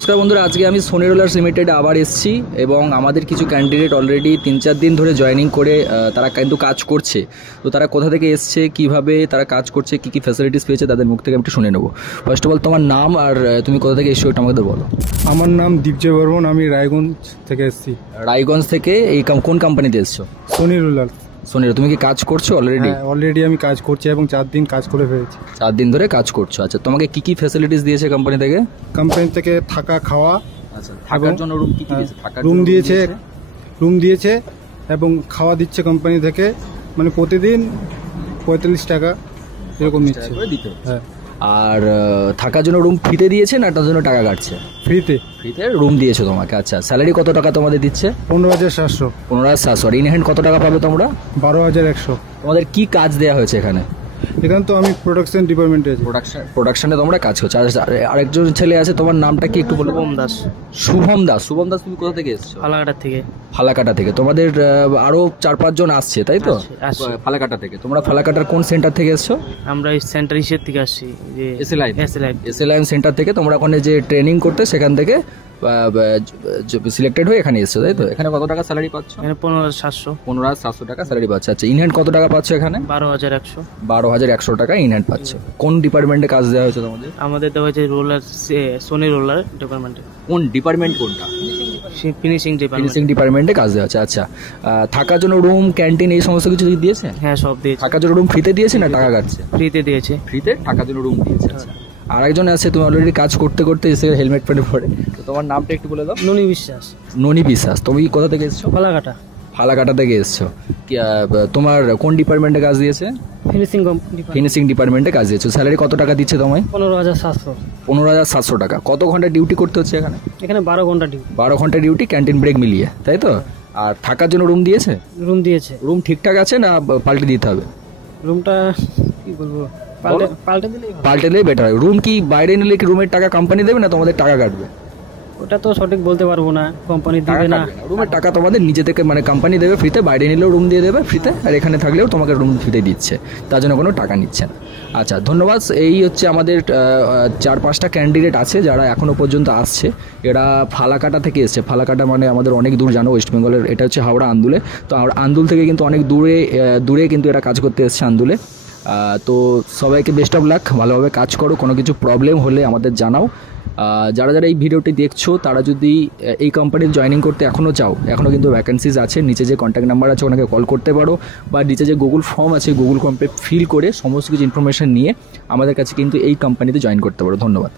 নমস্কার বন্ধুরা, আজকে আমি সোনি রোলার্স লিমিটেডে আবার এসেছি এবং আমাদের কিছু ক্যান্ডিডেট অলরেডি 3-4 দিন ধরে জয়েনিং করে তারা কিন্তু কাজ করছে। তো তারা কোথা থেকে এসছে, কিভাবে তারা কাজ করছে, কী কী ফ্যাসিলিটিস পেয়েছে তাদের মুখ থেকে আমি একটু শুনে নেবো। ফার্স্ট অফ অল তোমার নাম আর তুমি কোথা থেকে এসছো এটা আমাদের বলো। আমার নাম দীপজয় বর্মন, আমি রায়গঞ্জ থেকে এসেছি। রায়গঞ্জ থেকে এই কোন কোম্পানিতে এসছো? Sony roller. সোনির। তুমি কি কাজ করছো অলরেডি? অলরেডি আমি কাজ করছি এবং 4 দিন কাজ করে ফেলেছি। 4 দিন ধরে কাজ করছো। আচ্ছা, তোমাকে কী কী ফ্যাসিলিটিস দিয়েছে কোম্পানি থেকে? কোম্পানি থেকে থাকা খাওয়া, আচ্ছা, থাকার জন্য রুম কী কী দিয়েছে? রুম দিয়েছে এবং খাওয়া দিচ্ছে কোম্পানি থেকে, মানে প্রতিদিন 45 টাকা এরকম নিচ্ছে। হ্যাঁ। আর থাকার জন্য রুম ফ্রিতে দিয়েছে না তার জন্য টাকা কাটছে? ফ্রিতে রুম দিয়েছে তোমাকে। আচ্ছা, স্যালারি কত টাকা তোমাদের দিচ্ছে? 15,700। 15,700। আর ইন হ্যান্ড কত টাকা পাবে তোমরা? 12,100। তোমাদের কি কাজ দেওয়া হয়েছে এখানে? এখানে তো আমি প্রোডাকশন ডিপার্টমেন্টে আছি। প্রোডাকশনে তোমরা কাজ করছো। আরেকজন ছেলে আছে, তোমার নামটা কি একটু বলো? শুভম দাস। শুভম দাস। শুভম দাস, তুমি কোথা থেকে এসছো? ফালাকাটা থেকে। ফালাকাটা থেকে। তোমাদের আরো 4-5 জন আসছে, তাই তো? ফালাকাটা থেকে। তোমরা ফালাকাটার কোন সেন্টার থেকে এসছো? আমরা এই সেন্টার হিসেব থেকে আসছি, যে এসএলআইএম সেন্টার থেকে। তোমরা ওখানে যে ট্রেনিং করতে সেখান থেকে সিলেক্টেড হয়ে এখানে এসছো, তাই তো? এখানে কত টাকা স্যালারি পাচ্ছ? এখানে 15,700। 15,700 টাকা স্যালারি পাচ্ছ। আচ্ছা, ইন হ্যান্ড কত টাকা পাচ্ছ এখানে? 12,100। 12,100 টাকা ইন হ্যান্ড পাচ্ছ। কোন ডিপার্টমেন্টে কাজ দেওয়া হয়েছে তোমাদের? আমাদের দেওয়া হয়েছে রোলার, সোনি রোলার ডিপার্টমেন্টে। কোন ডিপার্টমেন্ট কোনটা? ফিনিশিং ডিপার্টমেন্টে কাজ দেওয়া হচ্ছে। আচ্ছা, থাকার জন্য রুম, ক্যান্টিন এই সমস্ত কিছু দিয়েছে? হ্যাঁ, সব দিয়েছে। থাকার জন্য রুম ফ্রিতে দিয়েছে না টাকা কাটছে? ফ্রিতে দিয়েছে। ফ্রিতে থাকার জন্য রুম দিয়েছে। আচ্ছা, আর একজন আছে, তুমি অলরেডি কাজ করতে করতে এসে হেলমেট পরে পরে, তো তোমার নামটা একটু বলে দাও। ননি বিশ্বাস। ননি বিশ্বাস। তুমি কোথা থেকে এসছো? ফালাকাটা। ফালাকাটা থেকে এসছো। তোমার কোন ডিপার্টমেন্টে কাজ দিয়েছে? ফিনিশিং ডিপার্টমেন্টে কাজ দিয়েছো। স্যালারি কত টাকা দিচ্ছে তোমায়? 15,700। 15,700 টাকা। কত ঘন্টা ডিউটি করতে হচ্ছে এখানে? এখানে 12 ঘন্টা ডিউটি। 12 ঘন্টা ডিউটি, ক্যান্টিন ব্রেক মিলিয়ে, তাই তো? আর থাকার জন্য রুম দিয়েছে? রুম দিয়েছে। রুম ঠিকঠাক আছে না পাল্টে দিতে হবে? রুমটা কি বলবো, পাল্টে দিলেই বেটার হয়। রুম কি বাইরে নিলে কি রুমের টাকা কোম্পানি দেবে না তোমাদের টাকা কাটবে? ওটা তো সঠিক বলতে পারবো না, কোম্পানি দিবে না। রুমের টাকা তোমাদের নিজে থেকে, মানে কোম্পানি দেবে ফ্রিতে, বাইরে নিলেও রুম দিয়ে দেবে ফ্রিতে, আর এখানে থাকলেও তোমাকে রুম ফ্রিতে দিচ্ছে, তার জন্য কোনো টাকা নিচ্ছে না। আচ্ছা, ধন্যবাদ। এই হচ্ছে আমাদের 4-5টা ক্যান্ডিডেট আছে যারা এখনও পর্যন্ত আসছে। এরা ফালাকাটা থেকে এসছে। ফালাকাটা মানে আমাদের অনেক দূর, জানো, ওয়েস্ট বেঙ্গলের। এটা হচ্ছে হাওড়া আন্দুলে। তো আন্দুল থেকে কিন্তু অনেক দূরে কিন্তু এরা কাজ করতে এসছে আন্দুলে। তো সবাইকে বেস্ট অফ লাক, ভালোভাবে কাজ করো। কোনো কিছু প্রবলেম হলে আমাদের জানাও। যারা যারা এই ভিডিওটি দেখছো তারা যদি এই কোম্পানির জয়েনিং করতে এখনও চাও, এখনও কিন্তু ভ্যাকেন্সিজ আছে। নিচে যে কন্ট্যাক্ট নাম্বার আছে ওনাকে কল করতে পারো, বা নিচে যে গুগল ফর্ম আছে গুগল ফর্মে ফিল করে সমস্ত কিছু ইনফরমেশন নিয়ে আমাদের কাছে কিন্তু এই কোম্পানিতে জয়েন করতে পারো। ধন্যবাদ।